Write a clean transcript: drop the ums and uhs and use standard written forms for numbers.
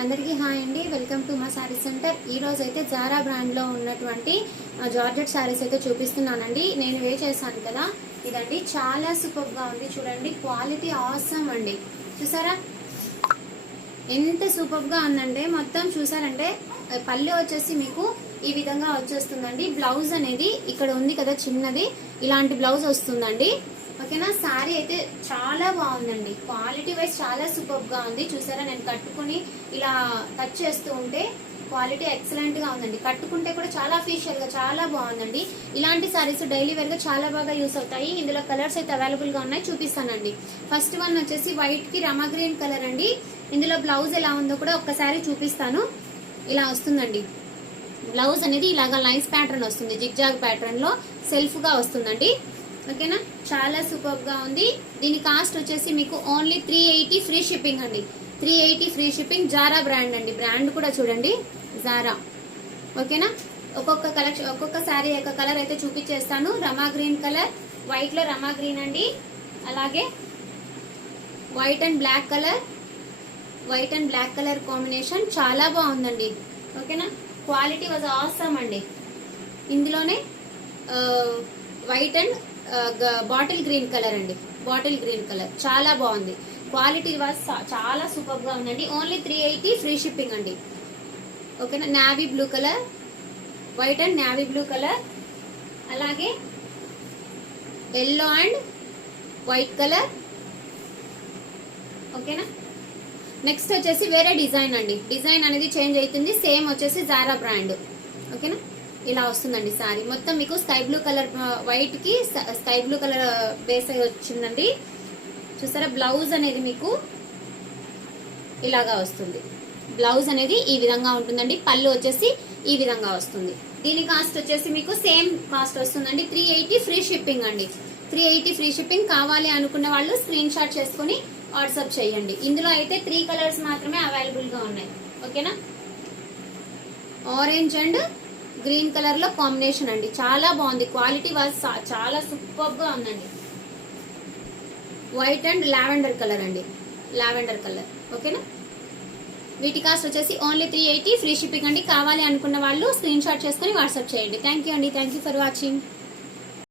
అందరికీ హాయ్ అండి, welcome to మా శారీ సెంటర్. ఈ రోజు అయితే జారా బ్రాండ్ లో ఉన్నటువంటి జార్జెట్ శారీస్ అయితే చూపిస్తున్నానండి. నేను వే చేశాను కదా, ఇదండి చాలా సూపర్ గా ఉంది. చూడండి, క్వాలిటీ ఆసమ్ అండి. చూసారా ఎంత సూపర్ గా ఉందంటే, మొత్తం చూసారంటే పల్లె వచ్చేసి మీకు ఈ విధంగా వచ్చేస్తుందండి. బ్లౌజ్ అనేది ఇక్కడ ఉంది కదా చిన్నది, ఇలాంటి బ్లౌజ్ వస్తుందండి. ఓకేనా, శారీ అయితే చాలా బాగుందండి. క్వాలిటీ వైజ్ చాలా సూపర్ గా ఉంది. చూసారా, నేను కట్టుకుని ఇలా టచ్ చేస్తూ ఉంటే క్వాలిటీ ఎక్సలెంట్ గా ఉందండి. కట్టుకుంటే కూడా చాలా అఫీషియల్ గా చాలా బాగుందండి. ఇలాంటి సారీస్ డైలీ వేర్ గా చాలా బాగా యూస్ అవుతాయి. ఇందులో కలర్స్ అయితే అవైలబుల్ గా ఉన్నాయి, చూపిస్తానండి. ఫస్ట్ వన్ వచ్చేసి వైట్ కి రమా గ్రీన్ కలర్ అండి. ఇందులో బ్లౌజ్ ఎలా ఉందో కూడా ఒక్కసారి చూపిస్తాను. ఇలా వస్తుందండి బ్లౌజ్ అనేది, ఇలాగా లైన్స్ ప్యాటర్న్ వస్తుంది, జిగ్జాగ్ ప్యాటర్న్ లో సెల్ఫ్ గా వస్తుందండి. ఓకేనా, చాలా సూపర్ గా ఉంది. దీని కాస్ట్ వచ్చేసి మీకు ఓన్లీ 380 ఫ్రీ షిప్పింగ్ అండి. 380 ఫ్రీ షిప్పింగ్. జారా బ్రాండ్ అండి. బ్రాండ్ కూడా చూడండి, జారా. ఓకేనా, ఒక్కొక్క కలెక్షన్ ఒక్కొక్క శారీ యొక్క కలర్ అయితే చూపించేస్తాను. రమా గ్రీన్ కలర్, వైట్ లో రమా గ్రీన్ అండి. అలాగే white and black colour, white and black colour combination చాలా బాగుందండి. ఓకేనా, క్వాలిటీ వాజ్ ఆసమ్ అండి. ఇందులోనే white and bottle green colour అండి. బాటిల్ గ్రీన్ కలర్ చాలా బాగుంది. క్వాలిటీ వాజ్ చాలా సూపర్ గా ఉందండి. ఓన్లీ 380 ఫ్రీ షిప్పింగ్ అండి. ఓకేనా, navy blue colour, white and navy blue colour, అలాగే ఎల్లో అండ్ వైట్ కలర్. ఓకేనా, నెక్స్ట్ వచ్చేసి వేరే డిజైన్ అండి. డిజైన్ అనేది చేంజ్ అవుతుంది. సేమ్ వచ్చేసి జారా బ్రాండ్. ఓకేనా, ఇలా వస్తుందండి సారీ మొత్తం మీకు స్కై బ్లూ కలర్, వైట్ కి స్కై బ్లూ కలర్ బేస్ వచ్చిందండి. చూసారా, బ్లౌజ్ అనేది మీకు ఇలాగా వస్తుంది. బ్లౌజ్ అనేది ఈ విధంగా ఉంటుందండి. పళ్ళు వచ్చేసి ఈ విధంగా వస్తుంది. దీని కాస్ట్ వచ్చేసి మీకు సేమ్ కాస్ట్ వస్తుందండి. 380 ఫ్రీ షిప్పింగ్ అండి. 380 ఫ్రీ షిప్పింగ్. కావాలి అనుకున్న వాళ్ళు స్క్రీన్ షాట్ చేసుకుని వాట్సాప్ చేయండి. ఇందులో అయితే 3 కలర్స్ మాత్రమే అవైలబుల్ గా ఉన్నాయి. ఓకేనా, ఆరెంజ్ అండ్ గ్రీన్ కలర్ లో కాంబినేషన్ అండి. చాలా బాగుంది. క్వాలిటీ వాజ్ చాలా సూపర్ గా ఉందండి. వైట్ అండ్ లావెండర్ కలర్ అండి. Lavender colour. ఓకేనా, వీటి కాస్ట్ వచ్చేసి ఓన్లీ 380 ఫ్రీ షిప్పింగ్ అండి. కావాలి అనుకున్న వాళ్ళు స్క్రీన్ షాట్ చేసుకుని వాట్సాప్ చేయండి. థ్యాంక్ యూ అండి. Thank you for watching.